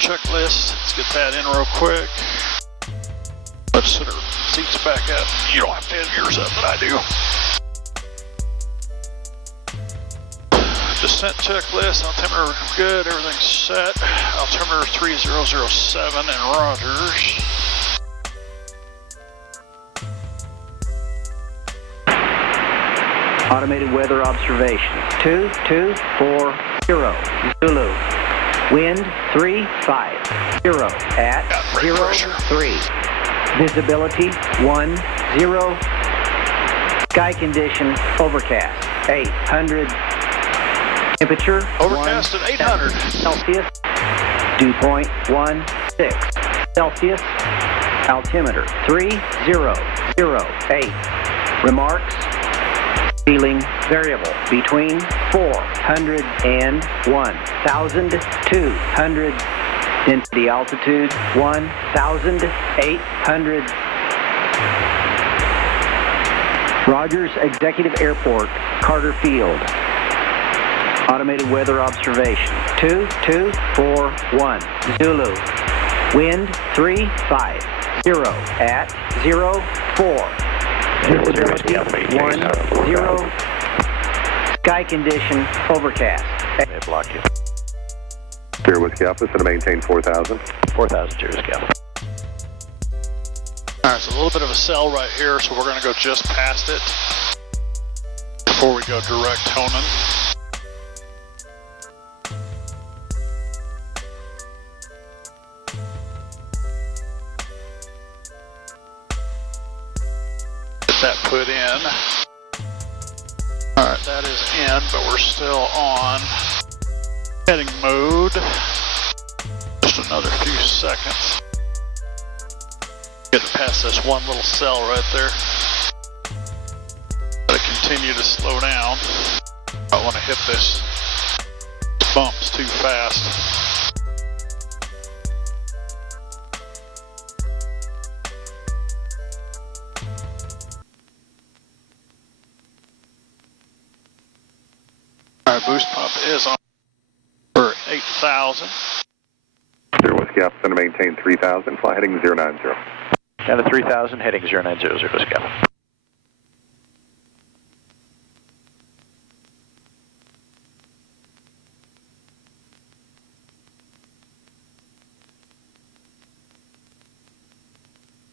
checklist. Let's get that in real quick. Let's set our seats back up. You don't have to have yours up, but I do. Descent checklist, altimeter good, everything's set. Altimeter 3007 in Rogers. Automated weather observation. 2240 Zulu. Wind 350 at 03. Visibility 10. Sky condition overcast 800. Temperature Overcast at 800 Celsius. Dew point 16 Celsius. Altimeter 3008. Remarks. Feeling variable between 400 and 1,200. Density altitude 1,800. Rogers Executive Airport, Carter Field. Automated weather observation. 2241 Zulu. Wind 350 at 04. Visibility 10. Sky condition overcast. Block you. Sierra Whiskey Alpha, so to maintain 4,000. 4,000 Sierra Whiskey Alpha. Alright, so a little bit of a cell right here, so we're going to go just past it before we go direct honing. Get that put in. Alright, that is in, but we're still on heading mode. Just another few seconds. Get past this one little cell right there. Gotta continue to slow down. I want to hit this bumps too fast. Alright, boost pump is on for 8,000. Sierra Whiskey Alpha, so to maintain 3,000. Fly heading 090. Down to 3,000, heading 090 Whiskey Alpha.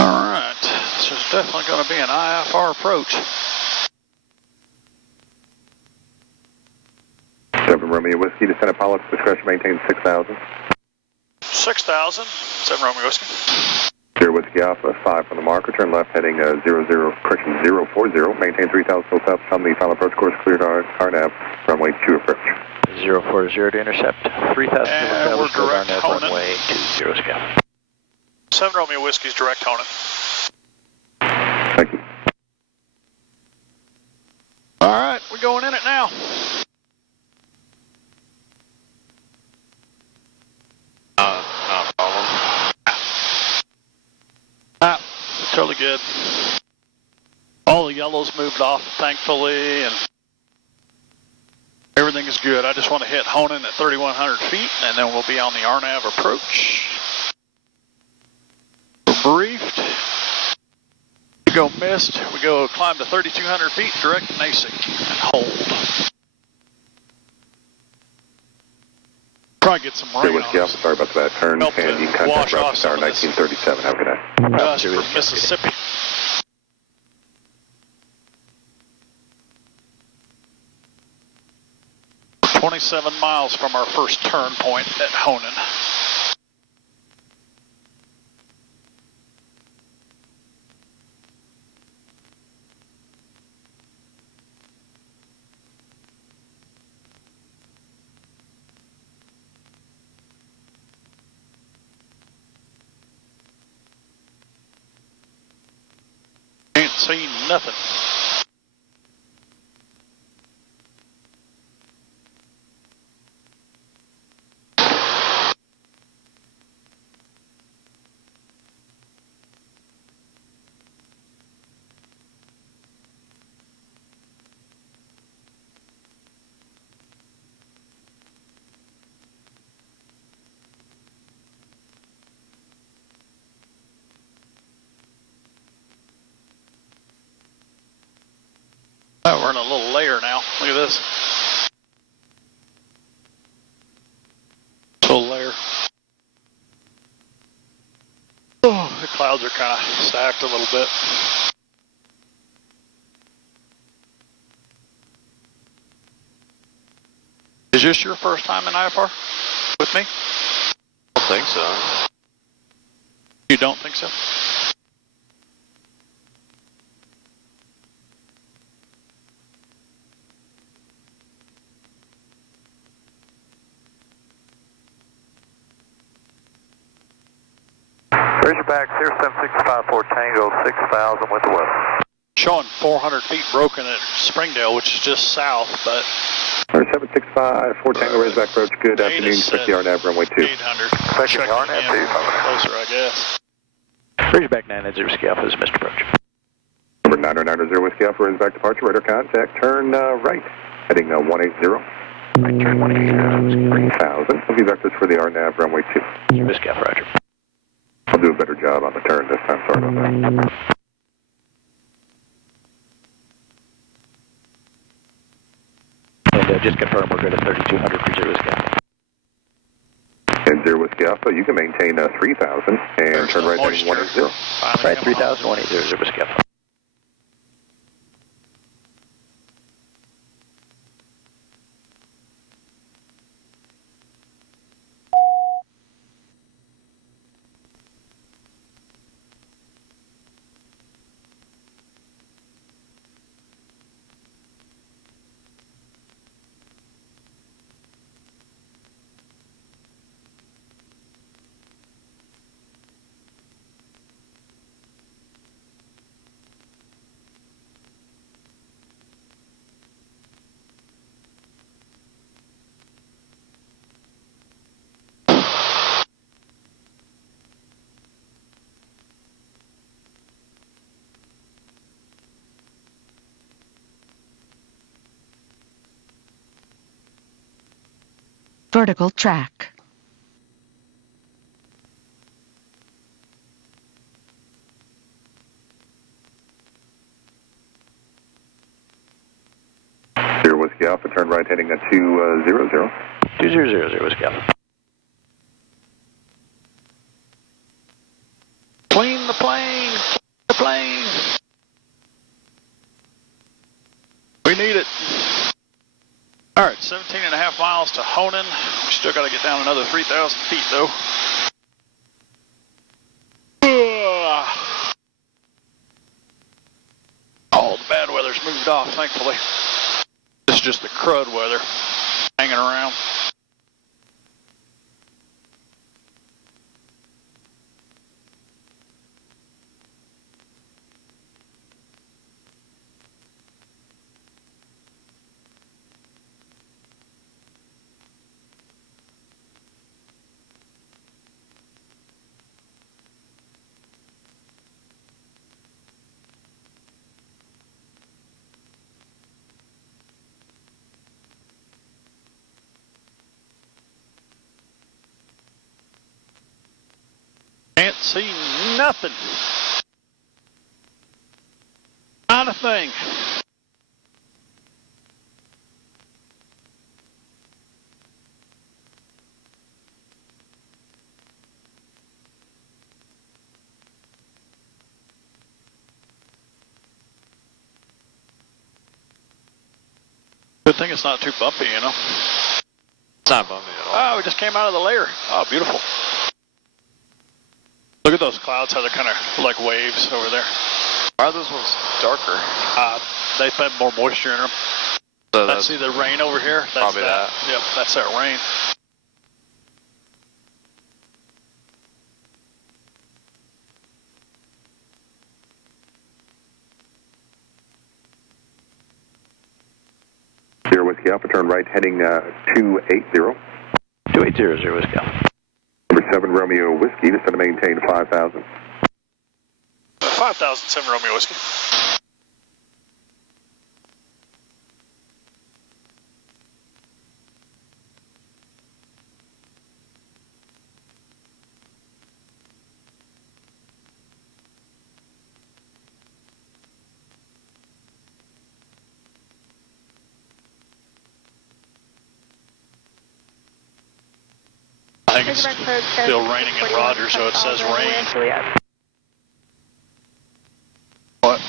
Alright, this is definitely going to be an IFR approach. 7 Romeo Whiskey, descend at pilot's discretion, maintain 6,000. 6,000, 7 Romeo Whiskey. Sierra Whiskey Alpha, 5 from the marker, turn left heading 040, maintain 3,000 full stops on the final approach course, cleared RNAV, runway 2 approach. 040 to intercept, 3,000 And we're direct honing. runway 20 Whiskey Alpha. 7 Romeo Whiskey's direct honing. Thank you. Alright, we're going in it now. No problem. Totally good. All the yellows moved off, thankfully, and everything is good. I just want to hit honing at 3,100 feet, and then we'll be on the RNAV approach. We're briefed. We go missed. We go climb to 3,200 feet, direct NASIC, and hold. Probably get some rain Sierra Whiskey on Alpha, us. sorry about that turn, Help and you to can wash contact off Route some Tower of this 1937. Have a good night. Dust from Mississippi. We're 27 miles from our first turn point at Honan. Ain't seen nothing. Oh, we're in a little layer now. Look at this. Little layer. Oh, the clouds are kind of stacked a little bit. Is this your first time in IFR with me? I don't think so. You don't think so? Razorback 07654 Tango 6000 with the weather. Showing 400 feet broken at Springdale, which is just south, but 765, Tango Razorback approach. Good afternoon. Expect the RNAV runway 2. 800. Expecting the RNAV 2. Closer, I guess. Razorback 990 Whiskey Alpha is Mr. Approach. Number 9090 Whiskey Alpha, Razorback departure, radar contact, turn right, heading 180. Right turn 180. 3000. Will be vectors for the RNAV runway 2. Whiskey Alpha, Roger. I'll do a better job on the turn this time, sorry about that. And just confirm we're good at 3200 for 0 Whiskey Alpha. And 0 Whiskey Alpha, you can maintain 3000 and turn right heading 180. Right, 3000, 180, 0 Whiskey Alpha. Vertical track. Whiskey Alpha, turn right heading 200. 2000 Whiskey Alpha. Clean the plane! The plane! We need it. All right, 17 and a half miles to Honan. We still got to get down another 3,000 feet, though. All the bad weather's moved off, thankfully. This is just the crud weather hanging around. Can't see nothing. Not a thing. Good thing it's not too bumpy, you know. It's not bumpy at all. Oh, we just came out of the layer. Oh, beautiful. Look at those clouds, how they're kind of like waves over there. Why are those ones darker? They've had more moisture in them. So Let's see the rain over here. That's probably that. Yep, that's that rain. Sierra Whiskey Alpha, turn right heading 280. 280 0 Whiskey Alpha. Number 7 Romeo Whiskey, descend to maintain 5,000. 5,007 Romeo Whiskey. think it's still raining in Rogers, so it says rain. What?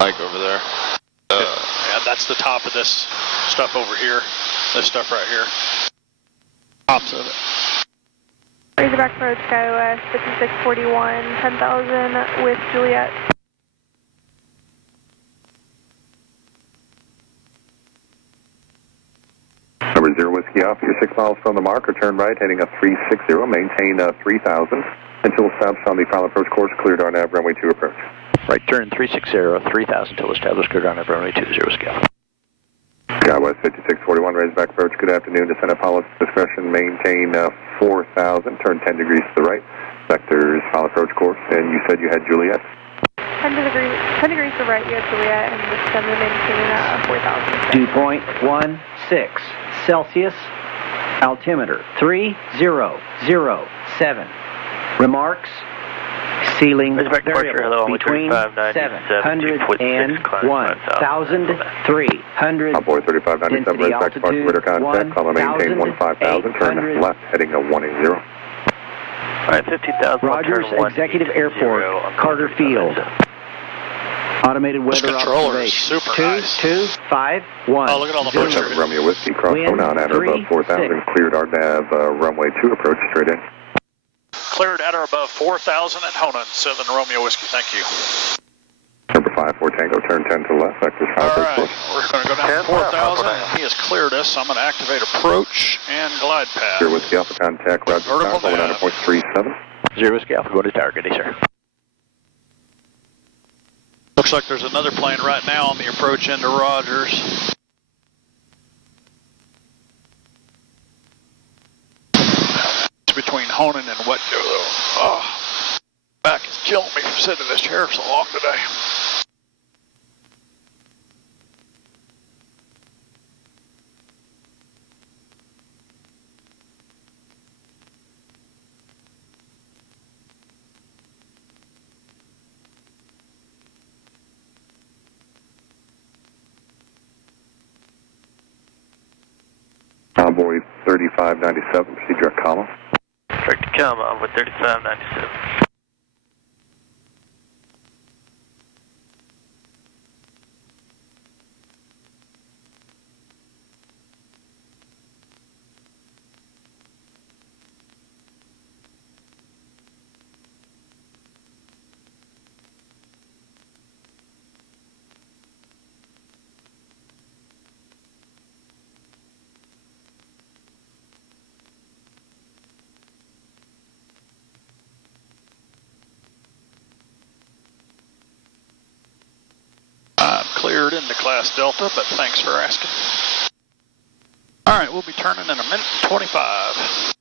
Like over there. Yeah, that's the top of this stuff over here. This stuff right here. Tops of it. Razorback Road, SkyWest, 5641, 10,000 with Juliet. Number 0 Whiskey off, you're 6 miles from the marker, turn right, heading up 360, maintain 3,000 until established on the final approach course, cleared RNAV runway 2 approach. Right turn 360, 3000 till established, cleared on runway 20 scale. SkyWest 5641, Razorback approach, good afternoon, descend at pilot's discretion, maintain 4,000, turn 10 degrees to the right, vectors final approach course, and you said you had Juliet? 10 degrees to the right, you have Juliet, and descend and maintain 4,000. Dew point 16 Celsius, altimeter 3007. Remarks, ceiling variable between 700 and 1,300. Convoy 3597, Density Razorback departure radar contact, climb and maintain 15,000, turn left, heading 180. Alright, 15,000. Rogers Executive Airport, Carter Field. Automated weather controller is observation. super nice. 2251. Oh, look at all the Zulu. pictures. Romeo Whiskey, cross Wind 09 at or above 4,000, cleared RNAV runway 2 approach, straight in. Cleared at or above 4,000 at Honan, 7 Romeo Whiskey, thank you. Number 54 Tango, turn 10 to the left, vectors final All approach right, course. we're going to go down to 4,000, and he has cleared us, so I'm going to activate approach and glide path. 0 Whiskey Alpha contact, Roger, Vertical tower, nav. 9.37. 0 Whiskey Alpha, go to target, sir. Looks like there's another plane right now on the approach into Rogers. It's between Honan and Wetco, though. Oh, back is killing me from sitting in this chair so long today. Convoy 3597, proceed direct column. Direct to Calma with 3597. I'm cleared into Class Delta, but thanks for asking. All right, we'll be turning in a minute and 25.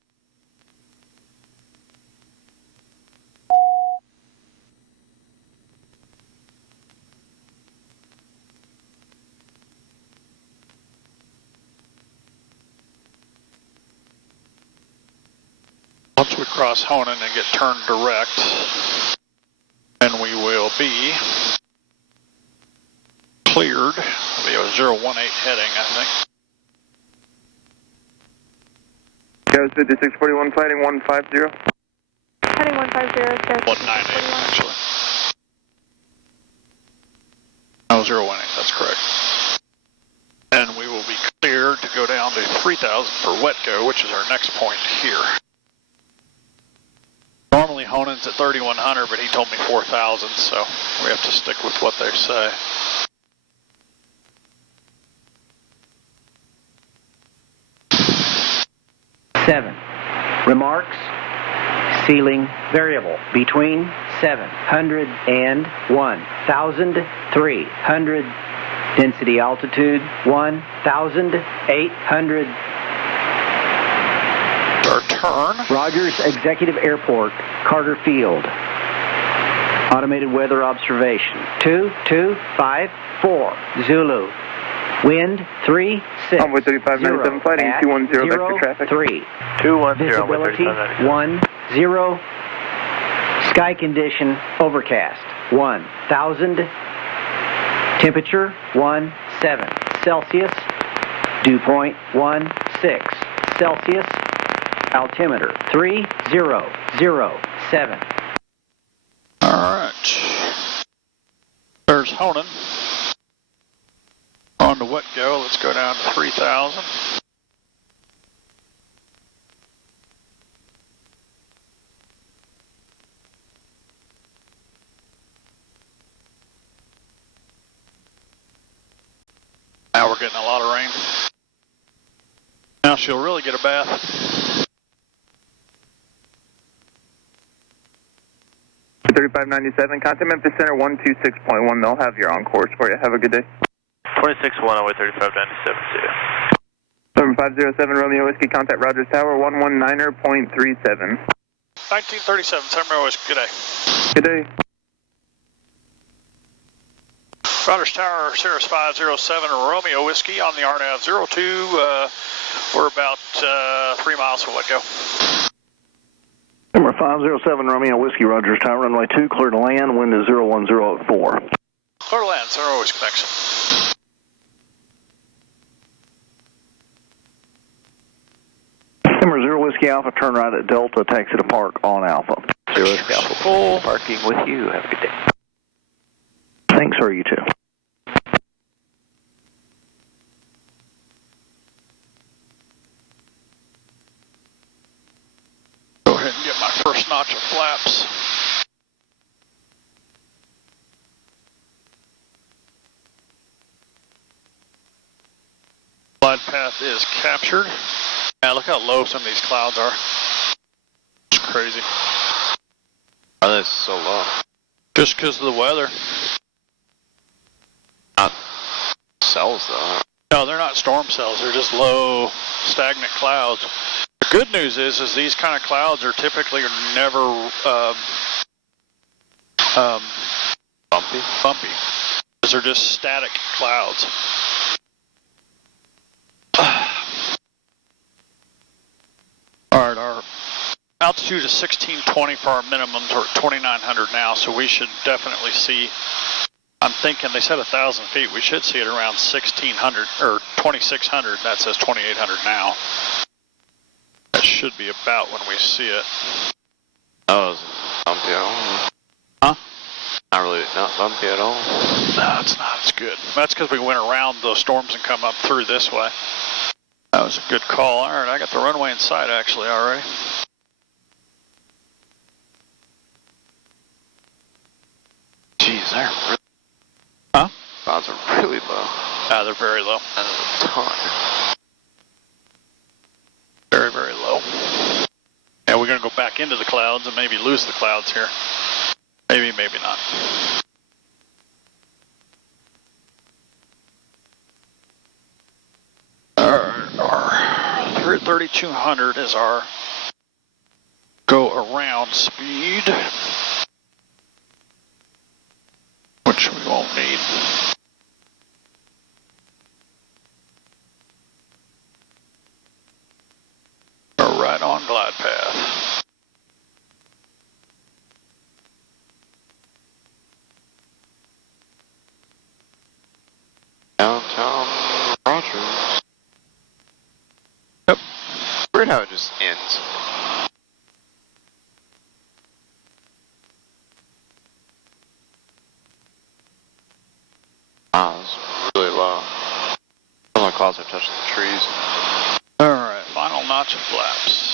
Once we cross Honan and get turned direct, then we will be cleared. We have a 018 heading, I think. Goes 5641, fighting 150. Heading 150, Sky 198, actually. No, 018, that's correct. And we will be cleared to go down to 3,000 for Wetco, which is our next point here. Normally Honan's at 3,100, but he told me 4,000, so we have to stick with what they say. Seven. Remarks, ceiling variable between 700 and 1,300. Density altitude 1,800. Our turn. Rogers Executive Airport, Carter Field. Automated weather observation 2254 Zulu. Wind 36. Convoy 3597, fighting 210, vector traffic. 3. 210 Visibility 10. Sky condition overcast 1,000. Temperature 17 Celsius. Dew point 16 Celsius. Altimeter 3007. Alright. There's Honan. On to wet go, let's go down to 3,000. Now we're getting a lot of rain. Now she'll really get a bath. $35.97, contact Memphis Center 126.1. They'll have your on course for you. Have a good day. 26-1 away 3597, see ya. 7507 Romeo Whiskey, contact Rogers Tower 119.37. 1937, Romeo Whiskey, good day. Good day. Rogers Tower, Cirrus 507, Romeo Whiskey on the RNAV 02. We're about 3 miles from wet go. Number 507 Romeo Whiskey, Rogers Tower, runway 2, clear to land, wind is 01004. Clear to land, Romeo Whiskey, thanks. Number 0 Whiskey Alpha, turn right at Delta, taxi to park on Alpha. 0 Whiskey Alpha, full parking with you. Have a good day. Thanks, sir, you too. Go ahead and get my first notch of flaps. Glide path is captured. Yeah, look how low some of these clouds are. It's crazy. Why are they so low? Just because of the weather. Not cells, though. No, they're not storm cells. They're just low, stagnant clouds. The good news is these kind of clouds are typically never bumpy. Because they're just static clouds. All right, our altitude is 1620 for our minimums. We're at 2,900 now, so we should definitely see. I'm thinking they said 1,000 feet. We should see it around 1,600 or 2,600. That says 2,800 now. That should be about when we see it. Oh, is it bumpy at all? Huh? Not really, not bumpy at all. No, it's not. It's good. That's because we went around those storms and come up through this way. That was a good call. All right, I got the runway in sight actually already. Jeez, they're really... Huh? Clouds are really low. They're very low. And a ton. Very, very low. Yeah, we're going to go back into the clouds and maybe lose the clouds here. Maybe, maybe not. Our 3,200 is our go around speed, which we won't need. We're right on glide path. Downtown Rogers. Yep. Weird how it just ends. Wow, it's really low. Some of the clouds are touching the trees. Alright, final notch of flaps.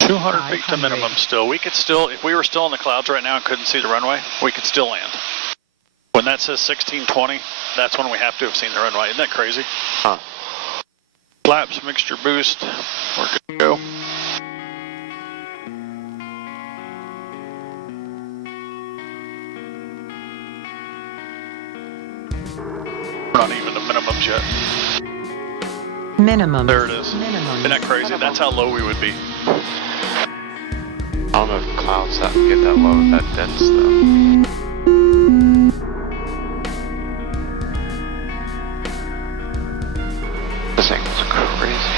.200 feet to minimum still. We could still, if we were still in the clouds right now and couldn't see the runway, we could still land. When that says 1620, that's when we have to have seen the runway. Isn't that crazy? Huh. Flaps, mixture boost. We're good to go. We're not even to minimums yet. Minimum. There it is. Minimum. Isn't that crazy? That's how low we would be. I don't know if clouds that get that low, that dense though. This thing was crazy.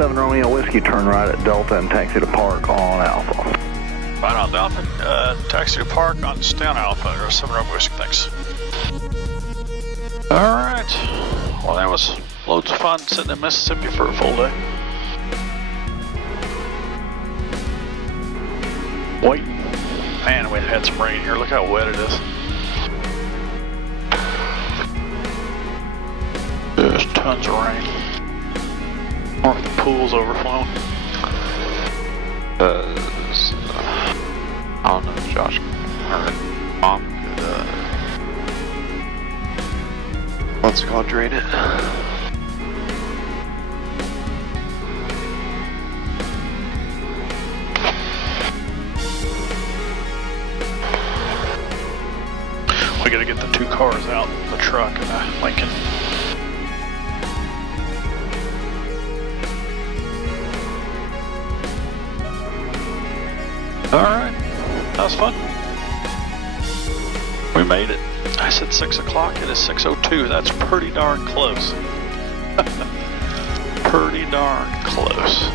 7 Romeo Whiskey, turn right at Delta and taxi to park on Alpha. Right on Delta, taxi to park on Stan Alpha, or 7 Romeo Whiskey, thanks. Alright, well that was loads of fun sitting in Mississippi for a full day. Waiting. Man, we had some rain here, look how wet it is. There's tons of rain. Or the pool's overflowing. I don't know if Josh or Mom could, what's it called, drain it? We gotta get the 2 cars out, the truck and the Lincoln. Alright, that was fun. We made it. I said 6 o'clock, it is 6:02. That's pretty darn close. Pretty darn close.